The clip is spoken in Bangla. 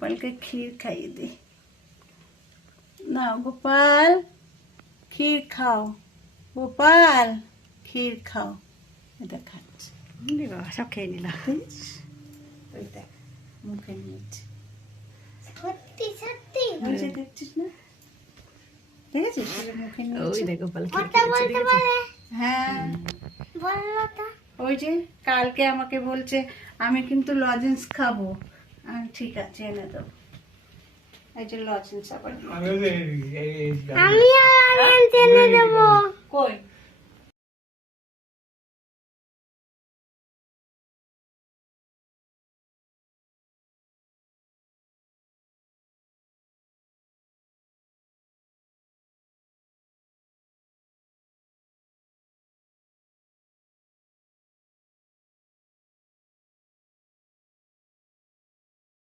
গোপালকে ক্ষীর খাইয়ে দিই। না গোপাল ক্ষীর খাও, গোপাল ক্ষীর খাও। এটা খাচ্ছে, সব খেয়ে নিলাম। ওই দেখ মুখে নিচ্ছে। সত্যি সত্যি ওই যে দেখছিস না, দেখেছিস মুখে ওই নিচ্ছে। দেখো গোপাল কথা বলতে পারে, হ্যাঁ বলো তো। ওই যে কালকে আমাকে বলছে আমি কিন্তু লজেন্স খাবো। ঠিক আছে এনে দেবো। এই যে লজেন্স আবার আমি আর আরিয়ান এনে দেবো। কই